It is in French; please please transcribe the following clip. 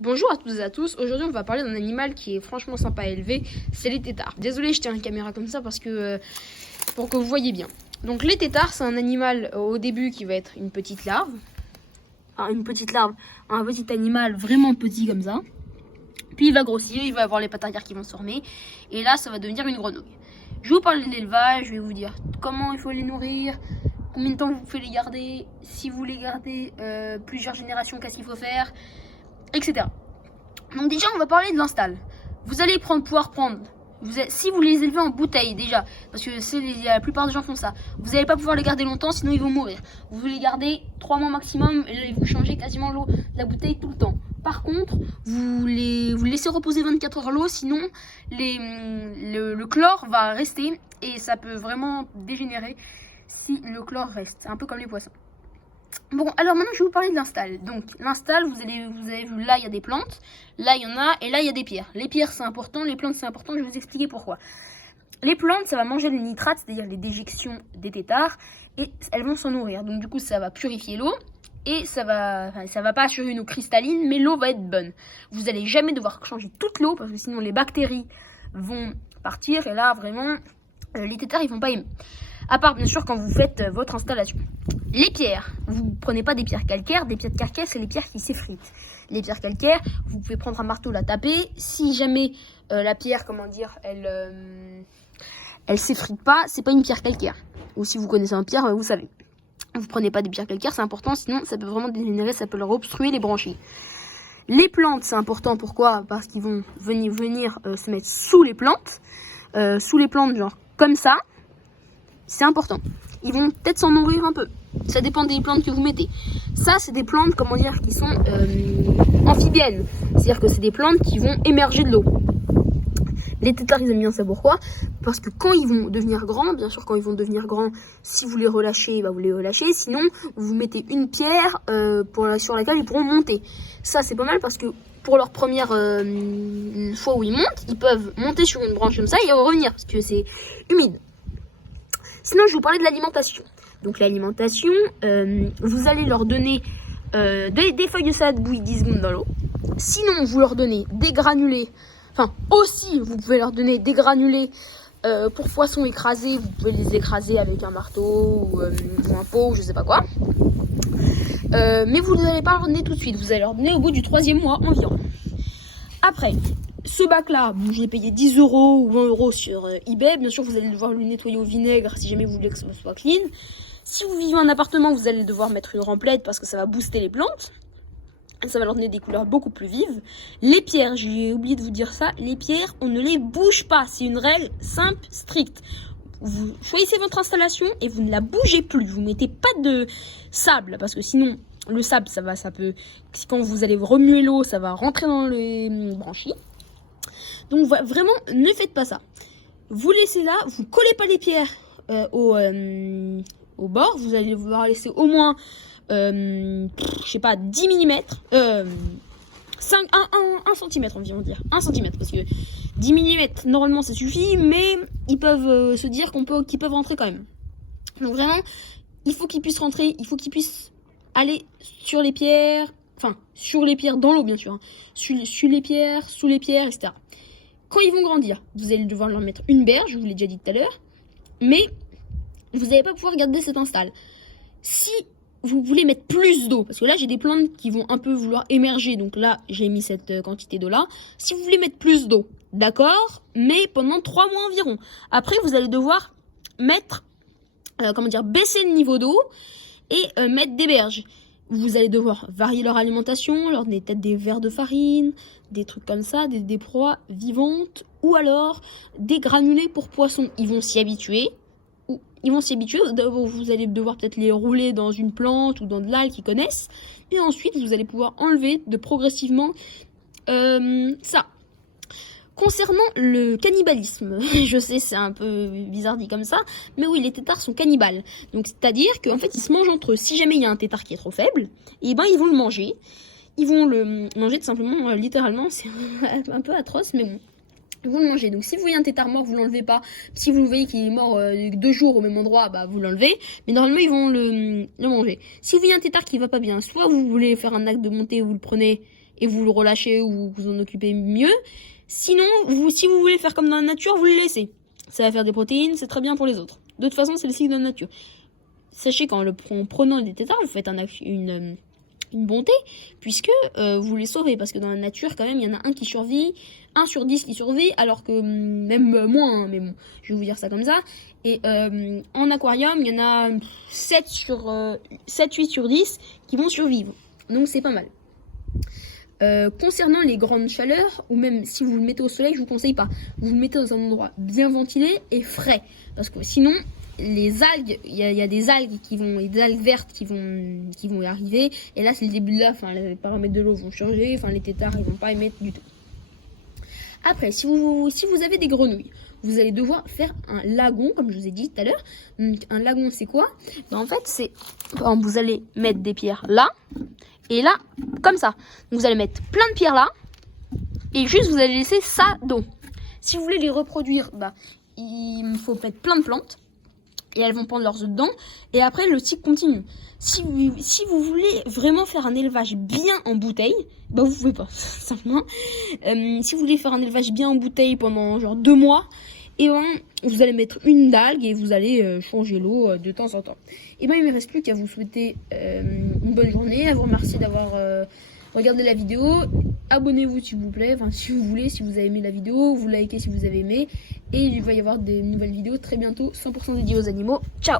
Bonjour à toutes et à tous, aujourd'hui on va parler d'un animal qui est franchement sympa à élever, c'est les têtards. Désolé je tiens une caméra comme ça parce que pour que vous voyez bien. Donc les têtards c'est un animal au début qui va être une petite larve. Enfin, une petite larve, un petit animal vraiment petit comme ça. Puis il va grossir, il va avoir les pattes arrière qui vont se former. Et là ça va devenir une grenouille. Je vais vous parler de l'élevage, je vais vous dire comment il faut les nourrir, combien de temps vous pouvez les garder, si vous les gardez plusieurs générations, qu'est-ce qu'il faut faire, etc. Donc déjà on va parler de l'install. Vous allez pouvoir prendre, si vous les élevez en bouteille déjà, parce que la plupart des gens font ça, vous n'allez pas pouvoir les garder longtemps sinon ils vont mourir. Vous les gardez 3 mois maximum et vous changez quasiment l'eau de la bouteille tout le temps. Par contre, vous laissez reposer 24 heures l'eau, sinon le chlore va rester et ça peut vraiment dégénérer si le chlore reste. C'est un peu comme les poissons. Bon, alors maintenant je vais vous parler de l'install. Donc l'install, vous avez vu, là il y a des plantes, là il y en a, et là il y a des pierres. Les pierres c'est important, les plantes c'est important, je vais vous expliquer pourquoi. Les plantes, ça va manger les nitrates, c'est-à-dire les déjections des têtards, et elles vont s'en nourrir. Donc du coup ça va purifier l'eau, et ça va pas assurer une eau cristalline, mais l'eau va être bonne. Vous n'allez jamais devoir changer toute l'eau, parce que sinon les bactéries vont partir, et là vraiment, les têtards ils vont pas aimer. À part bien sûr quand vous faites votre installation. Les pierres, vous ne prenez pas des pierres calcaires, des pierres calcaires c'est les pierres qui s'effritent. Les pierres calcaires, vous pouvez prendre un marteau, la taper. Si jamais la pierre, elle s'effrite pas, c'est pas une pierre calcaire. Ou si vous connaissez une pierre, vous savez. Vous prenez pas des pierres calcaires, c'est important, sinon ça peut vraiment dégénérer, ça peut leur obstruer les branchies. Les plantes, c'est important, pourquoi? Parce qu'ils vont venir se mettre sous les plantes, genre comme ça. C'est important. Ils vont peut-être s'en nourrir un peu. Ça dépend des plantes que vous mettez. Ça, c'est des plantes, qui sont amphibiennes. C'est-à-dire que c'est des plantes qui vont émerger de l'eau. Les têtards, ils aiment bien ça. Pourquoi? Parce que quand ils vont devenir grands, bien sûr, quand ils vont devenir grands, si vous les relâchez, vous les relâchez. Sinon, vous mettez une pierre sur laquelle ils pourront monter. Ça, c'est pas mal parce que pour leur première fois où ils montent, ils peuvent monter sur une branche comme ça et revenir parce que c'est humide. Sinon, je vais vous parler de l'alimentation. Donc l'alimentation, vous allez leur donner des feuilles de salade bouillies 10 secondes dans l'eau. Sinon, vous leur donnez des granulés. Enfin, aussi, vous pouvez leur donner des granulés pour poissons écrasés. Vous pouvez les écraser avec un marteau ou un pot ou je sais pas quoi. Mais vous n'allez pas leur donner tout de suite. Vous allez leur donner au bout du 3e mois environ. Après, ce bac-là, je l'ai payé 10 € ou 20 € sur eBay. Bien sûr, vous allez devoir le nettoyer au vinaigre si jamais vous voulez que ce soit clean. Si vous vivez en appartement, vous allez devoir mettre une remplette parce que ça va booster les plantes. Ça va leur donner des couleurs beaucoup plus vives. Les pierres, j'ai oublié de vous dire ça, les pierres, on ne les bouge pas. C'est une règle simple, stricte. Vous choisissez votre installation et vous ne la bougez plus. Vous mettez pas de sable parce que sinon, le sable, quand vous allez remuer l'eau, ça va rentrer dans les branchies. Donc vraiment, ne faites pas ça. Vous laissez là, vous collez pas les pierres au bord. Vous allez devoir laisser au moins, 10 mm. 1 cm, on vient dire. 1 cm, parce que 10 mm, normalement, ça suffit, mais ils peuvent se dire qu'ils peuvent rentrer quand même. Donc vraiment, il faut qu'ils puissent rentrer, il faut qu'ils puissent aller sur les pierres, sur les pierres dans l'eau, bien sûr, hein. Sur les pierres, sous les pierres, etc. Quand ils vont grandir, vous allez devoir leur mettre une berge, je vous l'ai déjà dit tout à l'heure, mais vous n'allez pas pouvoir garder cette install. Si vous voulez mettre plus d'eau, parce que là j'ai des plantes qui vont un peu vouloir émerger, donc là j'ai mis cette quantité d'eau là. Si vous voulez mettre plus d'eau, d'accord, mais pendant 3 mois environ. Après vous allez devoir baisser le niveau d'eau et mettre des berges. Vous allez devoir varier leur alimentation, leur donner peut-être des verres de farine, des trucs comme ça, des proies vivantes, ou alors des granulés pour poissons. Ils vont s'y habituer. Vous allez devoir peut-être les rouler dans une plante ou dans de l'algue qu'ils connaissent. Et ensuite, vous allez pouvoir enlever progressivement ça. Concernant le cannibalisme, je sais c'est un peu bizarre dit comme ça, mais oui les têtards sont cannibales. Donc c'est-à-dire qu'en fait ils se mangent entre eux. Si jamais il y a un têtard qui est trop faible, et ils vont le manger. Ils vont le manger tout simplement, littéralement, c'est un peu atroce, mais bon. Vous le mangez. Donc si vous voyez un têtard mort, vous l'enlevez pas. Si vous voyez qu'il est mort 2 jours au même endroit, vous l'enlevez. Mais normalement ils vont le manger. Si vous voyez un têtard qui va pas bien, soit vous voulez faire un acte de montée, vous le prenez et vous le relâchez ou vous en occupez mieux. Sinon, si vous voulez faire comme dans la nature, vous le laissez. Ça va faire des protéines, c'est très bien pour les autres. De toute façon, c'est le cycle de la nature. Sachez qu'en prenant des tétards, vous faites une bonté, puisque vous les sauvez, parce que dans la nature, quand même, il y en a un qui survit, 1 sur 10 qui survit, alors que même moins, mais bon, je vais vous dire ça comme ça. Et en aquarium, il y en a 7-8 sur 10 qui vont survivre. Donc c'est pas mal. Concernant les grandes chaleurs, ou même si vous le mettez au soleil, je vous conseille pas. Vous le mettez dans un endroit bien ventilé et frais, parce que sinon les algues, il y a des algues des algues vertes qui vont y arriver, et là c'est le début de la fin. Les paramètres de l'eau vont changer, enfin les tétards ils vont pas émettre du tout. Après, si vous avez des grenouilles, vous allez devoir faire un lagon, comme je vous ai dit tout à l'heure. Un lagon, c'est quoi? En fait, c'est vous allez mettre des pierres là et là, comme ça. Donc, vous allez mettre plein de pierres là et juste vous allez laisser ça d'eau. Si vous voulez les reproduire, il faut mettre plein de plantes et elles vont pondre leurs œufs dedans. Et après, le cycle continue. Si vous voulez vraiment faire un élevage bien en bouteille, vous pouvez pas, simplement. Si vous voulez faire un élevage bien en bouteille pendant genre 2 mois, et vous allez mettre une algue et vous allez changer l'eau de temps en temps. Et il me reste plus qu'à vous souhaiter une bonne journée, à vous remercier d'avoir regardé la vidéo. Abonnez-vous s'il vous plaît, si vous voulez, si vous avez aimé la vidéo, vous likez si vous avez aimé. Et il va y avoir des nouvelles vidéos très bientôt, 100% dédiées aux animaux. Ciao!